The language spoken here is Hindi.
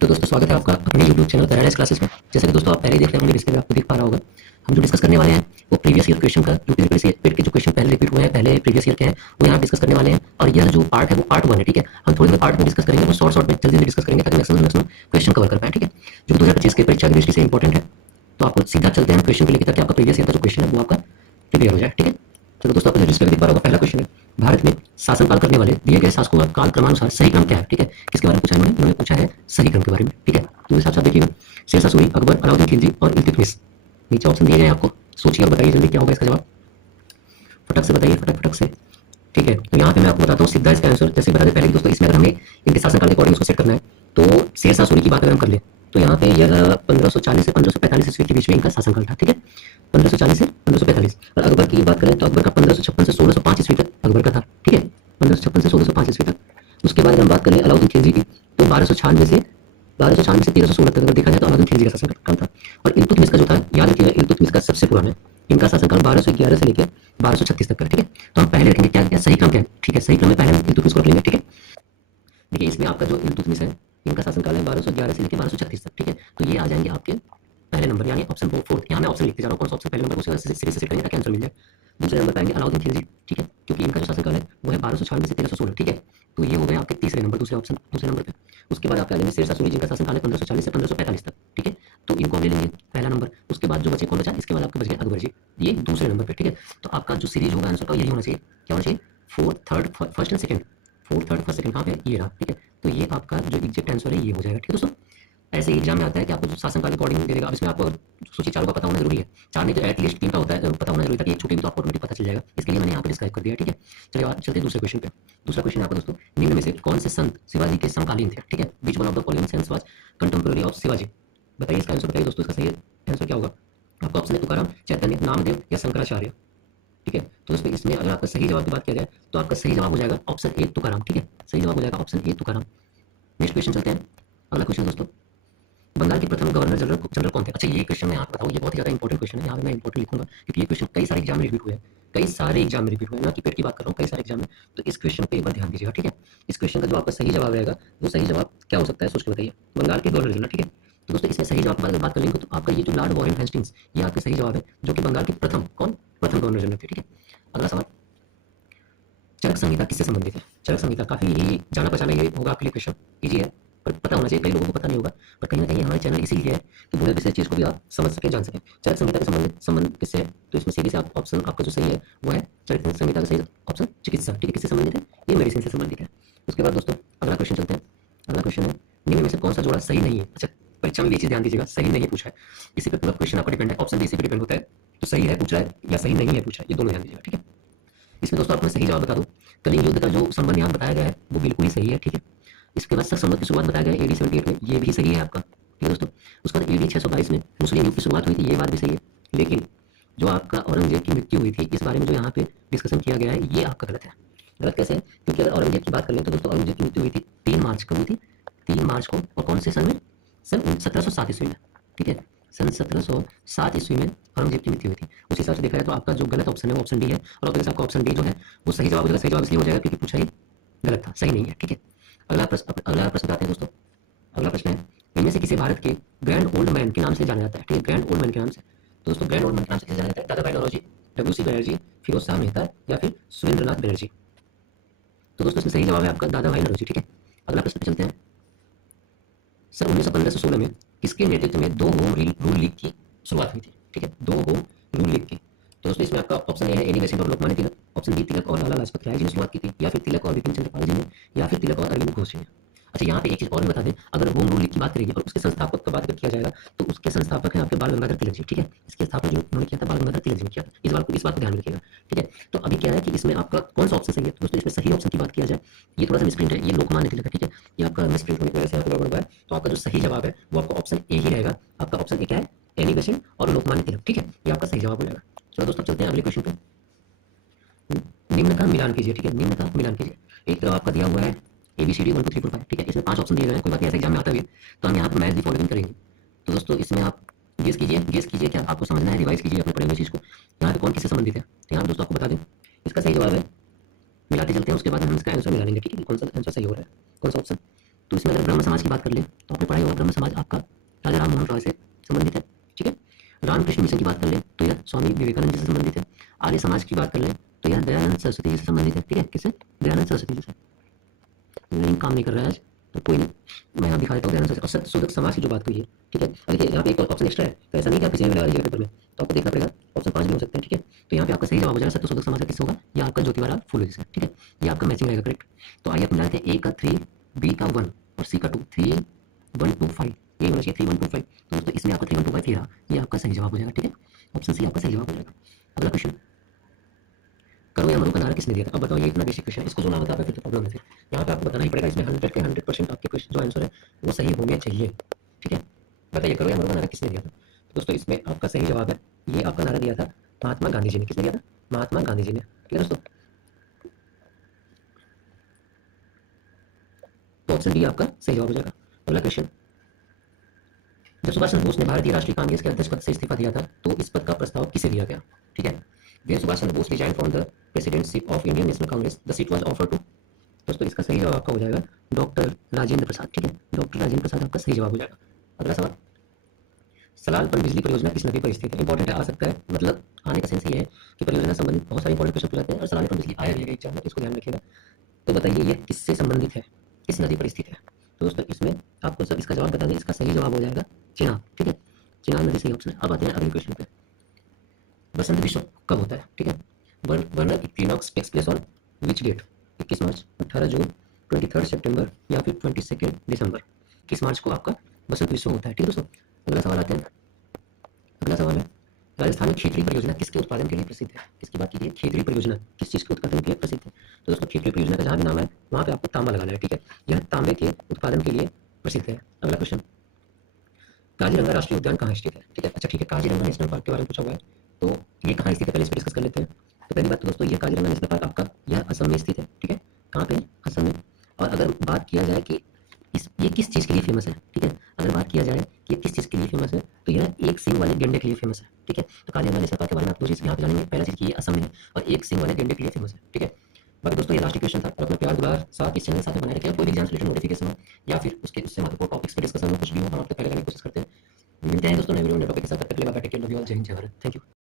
तो दोस्तों स्वागत है आपका अपने यूट्यूब चैनल पैराडाइज क्लासेस में। जैसा कि दोस्तों आप पहले ही देख रहे होंगे, डिस्प्ले पे आपको दिख पा रहा होगा। हम जो डिस्कस करने वाले हैं वो प्रीवियस ईयर क्वेश्चन का, जो प्रीवियस ईयर के जो क्वेश्चन पहले रिपीट हुए हैं, पहले प्रीवियस ईयर के हैं, वो यहाँ डिस्कस करने वाले हैं। और यह जो पार्ट है वो पार्ट 1 है, ठीक है। हम थोड़ी देर पार्ट में डिस्कस करेंगे, वो शॉर्ट में जल्दी डिस्कस करेंगे ताकि मैक्सिमम क्वेश्चन कवर कर पाए, ठीक है। जो 2025 के परीक्षा की दृष्टि से इंपॉर्टेंट है। तो आपको सीधा चलते हैं क्वेश्चन को लेकर ताकि आपका प्रीवियस ईयर का जो क्वेश्चन है वो आपका क्लियर हो जाए, ठीक है। चलो दोस्तों, आपको डिस्प्ले पे दिख पा रहा होगा, पहला क्वेश्चन है, भारत में शासनकाल करने वाले दिए गए शासकों का काल क्रमानुसार सही क्रम क्या है, ठीक है। किसके बारे में पूछा है उन्होंने पूछा है सही क्रम के बारे में, ठीक है। तो इस हिसाब से आप देखिएगा, शेरशाह सूरी, अकबर, अलाउद्दीन खिलजी और इल्तुतमिश। नीचे ऑप्शन दिए गए हैं आपको, सोचिए और बताइए जल्दी क्या होगा इसका जवाब। फटक से बताइए, फटक फटक से, ठीक है। तो यहाँ पे मैं आपको बताता हूँ सीधा इसका आंसर। जैसे बता दें पहले दोस्तों, इसमें अगर हमें इनके शासनकाल के अकॉर्डिंग उसको सेट करना है तो शेरशाह सूरी की बात अगर हम कर ले तो यहाँ पे यह 1540 से 1545 ईस्वी के बीच में इनका शासनकाल था, ठीक है। 1540 से 1545। और अकबर की बात करें तो अकबर का 1556 से 1605 ईस्वी तक अकबर का था, ठीक है। 1556 से 1605 ईस्वी तक। उसके बाद हम बात करें अलाउद्दीन खिलजी की, तो 1296 से 1316 तक अगर देखा जाए तो अलाउद्दीन खिलजी का शासनकाल था। और इल्तुतमिश का जो था, याद रखिएगा, इल्तुतमिश का सबसे पुराना है। इनका शासनकाल 1211 से लेकर 1236 तक का, ठीक है। तो हम पहले रखेंगे क्या क्या सही क्रम क्या है, ठीक है। सही क्रम में पहले हम इल्तुतमिश को रख लेंगे, ठीक है। देखिए इसमें आपका जो इल्तुतमिश है, इनका शासनकाल है 1211 से लेकर 1236 तक, ठीक है। तो ये आ जाएंगे आपके पहले नंबर, यानी ऑप्शन 4। यहाँ मैं ऑप्शन लिखते जा रहा हूँ, कौन सा ऑप्शन पहले नंबर को सीरीज से करेंगे ताकि आंसर मिल जाए। दूसरे नंबर पाएंगे अलाउद्दीन खिलजी, ठीक है, क्योंकि इनका जो शासनकाल है वो है 1296 से 1316, ठीक है। तो ये हो गए आपके तीसरे नंबर, दूसरे ऑप्शन, दूसरे नंबर पे। उसके बाद आपके आ जाएंगे शेरशाह सूरी, जिनका शासनकाल है 1540 से 1545 तक, ठीक है। तो इनको हम ले लेंगे पहला नंबर। उसके बाद जो बचे कौन बचा, इसके बाद आपके बच गए अकबर जी, ये दूसरे नंबर पे, ठीक है। तो आपका जो सीरीज होगा आंसर का यही होना चाहिए, क्या होना चाहिए, fourth, third, first and second. Fourth, third, first, second कहाँ पे, ये रहा, ठीक है। तो ये आपका जो एग्जैक्ट आंसर है ये हो जाएगा, ठीक है दोस्तों। ऐसे ही एग्जाम में आता है कि आपको जो शासनकाल अकॉर्डिंग दे देगा। अब इसमें आपको सोचिए चारों का पता होना जरूरी है, चार नहीं तो एटलीस्ट तीन का होता है, पता होना जरूरी था कि एक छूटेगी तो आपको ऑटोमेटिक पता चल जाएगा। इसके लिए मैंने यहाँ पे डिस्क्राइब कर दिया, ठीक है। चलिए बात चलते हैं दूसरे क्वेश्चन पे। दूसरा क्वेश्चन है आपका दोस्तों, निम्न में से कौन से संत शिवाजी के समकालीन थे, ठीक है। Which one of the following saints was contemporary of Shivaji. बताइए इसका आंसर, बताइए दोस्तों, इसका सही आंसर क्या होगा। आपका ऑप्शन है तुकाराम, चैतन्य, नामदेव या शंकराचार्य, ठीक है। तो दोस्तों इसमें अगर आपका सही जवाब की बात किया जाए तो आपका सही जवाब हो जाएगा ऑप्शन ए तुकाराम, ठीक है। सही जवाब हो जाएगा option A Tukaram. Next question चलते हैं। अगला क्वेश्चन दोस्तों, बंगाल के प्रथम गवर्नर जनरल कौन थे। अच्छा ये क्वेश्चन मैं यहाँ बताऊँ, ये बहुत ही ज्यादा इंपॉर्टेंट क्वेश्चन है, यहाँ पे मैं इंपॉर्टेंट लिखूंगा क्योंकि ये क्वेश्चन कई सारे एग्जाम में रिपीट हुए हैं, कई सारे एग्जाम में रिपीट हुए हैं, ना कि पेट की बात कर रहा हूँ, कई सारे एग्जाम में। तो इस क्वेश्चन पे एक बार ध्यान दीजिएगा, ठीक है। इस क्वेश्चन का जो आपका सही जवाब रहेगा वो सही जवाब क्या हो सकता है, सोच के बताइए। बंगाल के गवर्नर जनरल, ठीक है। तो दोस्तों इसमें सही जवाब की बात कर लेंगे तो आपका ये जो लॉर्ड वॉरेन हेस्टिंग्स, ये आपका सही जवाब है, जो कि बंगाल के प्रथम प्रथम गवर्नर जनरल थे, ठीक है। अगला सवाल, चरक संहिता किससे संबंधित है। चरक संहिता काफी ही जाना पहचाना ये होगा आपके लिए क्वेश्चन, इजी है पर पता होना चाहिए, कई लोगों को पता नहीं होगा। पर कहीं ना कहीं हमारे चैनल इसीलिए है कि बुनियादी किसी चीज को भी आप समझ सके, जान सके। चरक संहिता के संबंध किससे है, तो इसमें सीधे से आप ऑप्शन आपका जो सही है वो है चरक संहिता का सही ऑप्शन चिकित्सा, ठीक है। किससे संबंधित है, ये मेडिसिन से संबंधित है। उसके बाद दोस्तों अगला क्वेश्चन चलते हैं। अगला क्वेश्चन है, निम्न में से कौन सा जोड़ा सही नहीं है। अच्छा परीक्षा में ये चीज ध्यान दीजिएगा, सही नहीं है पूछा है, इसी पर पूरा क्वेश्चन आपका डिपेंड है, ऑप्शन इसी पर डिपेंड होता है। तो सही है पूछा है या सही नहीं है पूछा है, ये दोनों ध्यान दीजिएगा, ठीक है। इसमें दोस्तों आपको सही जवाब बता दूं, कलिंग युद्ध का जो संबंध यहाँ बताया गया है वो बिल्कुल ही सही है, ठीक है। इसके बाद सख संवत की शुरुआत बताया गया है AD 78 में, ये भी सही है आपका, ठीक है दोस्तों। उसके बाद AD 622 में मुस्लिम युग की शुरुआत हुई थी, ये बात भी सही है। लेकिन जो आपका औरंगजेब की मृत्यु हुई थी, इस बारे में जो यहाँ पे डिस्कशन किया गया है ये आपका गलत है। गलत कैसे है, क्योंकि अगर औरंगजेब की बात करें तो दोस्तों औरंगजेब की मृत्यु हुई थी 3 मार्च को हुई थी, 3 मार्च को, और कौन से सन में, सन 1707 ईस्वी में, ठीक है। सन 1707 ईस्वी में औरंगजेब की मृत्यु हुई थी। उस हिसाब से देखा जाए तो आपका जो गलत ऑप्शन है वो ऑप्शन डी है, और अगर आपका ऑप्शन डी जो है वो सही जवाब हो जाएगा। सही जवाब इसलिए हो जाएगा क्योंकि पूछा ही गलत था, सही नहीं है, ठीक है। अगला प्रश्न आते हैं दोस्तों। अगला प्रश्न है, इनमें से किसे भारत के ग्रैंड ओल्ड मैन के नाम से जाना जाता है, ठीक है। ग्रैंड ओल्ड मैन के नाम से, तो दोस्तों ग्रैंड ओल्ड मैन के नाम से जाना जाता है दादा भाई नौरोजी, W.C. बनर्जी, फिरोज शाह मेहता या फिर सुरेंद्रनाथ बनर्जी। तो दोस्तों इसमें सही जवाब है आपका दादा भाई नौरोजी, ठीक है। अगला प्रश्न पे चलते हैं। सन 1915 से 16 में किसके नेतृत्व में 2 होम रूल लीग की शुरुआत हुई थी, ठीक है। 2 होम रूल लीग की। तो दोस्तों इसमें आपका ऑप्शन ए है एनी बेसिंट और लोकमान्य तिलक, ऑप्शन बी तिलक और लाला लाजपत राय जी ने शुरुआत की थी, या फिर तिलक और बिपिन चंद्र पाल जी ने, या फिर तिलक और अरविंद घोष जी ने। अच्छा यहाँ पे एक चीज और भी बता दें, अगर होम रूल लीग की बात करेंगे और उसके संस्थापक की बात अगर किया जाएगा तो उसके संस्थापक हैं आपके बाल गंगाधर तिलक जी, ठीक है। इसकी स्थापना जो उन्होंने किया था बाल गंगाधर तिलक जी ने किया था, इस बात को ध्यान में रखिएगा, ठीक है। तो अभी क्या है कि इसमें आपका कौन सा ऑप्शन सही है, तो दोस्तों इसमें सही ऑप्शन की बात किया जाए, ये थोड़ा सा मिसप्रिंट है, ये लोकमान्य तिलक है, ठीक है। ये आपका मिसप्रिंट होने की वजह से आपको गड़बड़ हुआ है। तो आपका जो सही जवाब है वो आपका ऑप्शन ए ही रहेगा। आपका ऑप्शन ए क्या है, एनी बेसिंट और लोकमान्य तिलक, ठीक है। ये आपका सही जवाब हो जाएगा। चलो दोस्तों चलते हैं अगले क्वेश्चन पे। निम्न का मिलान कीजिए, ठीक है। निम्न का मिलान कीजिए। एक तरफ आपका दिया हुआ है ABCD 1 2 3 4 5, ठीक है। इसमें 5 ऑप्शन दिए गए हैं, कोई बात नहीं, ऐसे एग्जाम में आता भी है। तो हम यहाँ पर मैच दी फॉलोइंग करेंगे। तो दोस्तों इसमें आप गेस कीजिए क्या आपको समझना है, रिवाइज कीजिए अपने पढ़े हुए चीज को, यहाँ पे कौन किससे संबंधित है। तो यहाँ दोस्तों आपको बता दें, इसका सही जवाब है, मिलाते चलते हैं उसके बाद हम इसका आंसर मिला लेंगे, ठीक है। कौन सा आंसर सही हो रहा है, कौन सा ऑप्शन। तो इसमें अगर ब्रह्म समाज की बात कर ले तो आपने पढ़ा होगा ब्रह्म समाज आपका राजा राम मोहन रॉय से संबंधित है, ठीक है। रामकृष्ण मिशन की बात कर ले तो यह स्वामी विवेकानंद जी से संबंधित है। आर्य समाज की बात कर ले तो यह दयानंद सरस्वती जी से संबंधित है, ठीक है। किससे? दयानंद सरस्वती जी से। लिंक काम नहीं कर रहा है आज, तो कोई नहीं, मैं यहाँ दिखा देता हूँ दयानंद सरस्वती। और सत्यशोधक समाज की जो बात हुई है, ठीक है। अब देखिए यहाँ पे एक और ऑप्शन एक्स्ट्रा है, तो ऐसा नहीं कि आप किसी ने मिला रही है पेपर में, तो आपको देखना पड़ेगा, ऑप्शन 5 भी हो सकते हैं, ठीक है। तो यहाँ पे आपका सही जवाब हो जाएगा सत्यशोधक समाज का किससे होगा, या आपका ज्योतिबा फुले से, ठीक है। ये आपका मैचिंग रहेगा, करेक्ट। तो आइए अपन लाते हैं ए का 3, बी का 1 और सी का 2, 3 1 2 5, ये होना चाहिए 3 1 2 5। तो दोस्तों इसमें आपका 3 1 2 5 रहा, ये आपका सही जवाब हो जाएगा, ठीक है। ऑप्शन सी आपका सही जवाब हो जाएगा। अगला क्वेश्चन, करो या मरो का नारा किसने दिया था? अब बताओ, ये इतना बेसिक क्वेश्चन है, इसको जो ना बता पाए फिर तो प्रॉब्लम है। फिर यहाँ पे आपको बताना ही पड़ेगा, इसमें 100 के 100% आपके क्वेश्चन जो आंसर है वो सही होने चाहिए, ठीक है। बताइए, करो या मरो का नारा किसने दिया था? तो दोस्तों इसमें आपका सही जवाब है, ये आपका नारा दिया था महात्मा गांधी जी ने। किसने दिया था? महात्मा गांधी जी ने, ठीक है दोस्तों। तो ऑप्शन डी आपका सही जवाब हो जाएगा। अगला क्वेश्चन, जब सुभाष चंद्र बोस ने भारतीय राष्ट्रीय कांग्रेस के अध्यक्ष पद से इस्तीफा दिया था तो इस पद का प्रस्ताव किसे दिया गया? ठीक है। When Subhash Chandra Bose resign from the presidentship of Indian National Congress the seat was offered to. दोस्तों इसका सही जवाब आपका हो जाएगा डॉक्टर राजेंद्र प्रसाद, ठीक है। डॉक्टर राजेंद्र प्रसाद आपका सही जवाब हो जाएगा। अगला सवाल, सलाल पनबिजली परियोजना किस नदी पर स्थित है? इंपॉर्टेंट है, आ सकता है, मतलब आने का सेंस ये है कि परियोजना संबंधित बहुत सारे इंपॉर्टेंट क्वेश्चन पूछते हैं और सलाल पनबिजली आया रहेगा एग्जाम में, तो इसको ध्यान रखिएगा। तो बताइए ये किससे संबंधित है, किस नदी पर स्थित है? तो दोस्तों इसमें आपको सब इसका जवाब बता दें, इसका सही जवाब हो जाएगा चिनाब, ठीक है। चिनाब नदी सही ऑप्शन है। अब आते हैं अगले क्वेश्चन पे, बसंत विश्व कब होता है? ठीक है। Vernal equinox takes place on which date? 21 मार्च, 18 जून, 23 सितंबर या फिर 22 दिसंबर। 21 मार्च को आपका बसंत विश्व होता है, ठीक है दोस्तों। अगला सवाल आते हैं, अगला सवाल है, राजस्थान में खेतरी परियोजना किसके उत्पादन के लिए प्रसिद्ध है? किसकी बात कीजिए, खेतरी परियोजना किस चीज के उत्पादन के लिए प्रसिद्ध है? तो दोस्तों खेतरी परियोजना का जहां भी नाम है वहां पे आपको तांबा लगाना है, ठीक है। यह तांबे के उत्पादन के लिए प्रसिद्ध है। अगला क्वेश्चन, काजीरंगा राष्ट्रीय उद्यान कहाँ स्थित है? ठीक है, अच्छा ठीक है, काजीरंगा नेशनल पार्क के बारे में पूछा हुआ है, तो ये कहाँ स्थित है पहले इसको डिस्कस कर लेते हैं। तो पहली बात तो दोस्तों ये काजीरंगा नेशनल पार्क आपका यह असम में स्थित है, ठीक है। कहाँ पे? असम में। और अगर बात किया जाए कि ये किस चीज़ के लिए फेमस है, ठीक है, अगर बात किया जाए कि ये किस चीज़ के लिए फेमस है तो यह एक सींग वाले गेंडे के लिए फेमस है, ठीक है। तो काजीरंगा नेशनल पार्क के बारे में आप दो चीज़ यहाँ पे जानेंगे, पहला चीज़ कि ये असम में है और एक सींग वाले गेंडे के लिए फेमस है, ठीक है। बाकी दोस्तों ये लास्ट क्वेश्चन था, और अपना प्यार दुलार साथ इस चैनल के साथ बनाए रखें। कोई भी एग्जाम रिलेटेड नोटिफिकेशन हो या फिर उसके उससे महत्वपूर्ण टॉपिक्स पे डिस्कशन हो, कुछ भी हो, हम आपको पहले करने की कोशिश करते हैं। मिलते हैं दोस्तों नए वीडियो में, नए टॉपिक के साथ। तब तक के लिए bye bye, take care, love you all, जय हिंद, जय भारत, थैंक यू।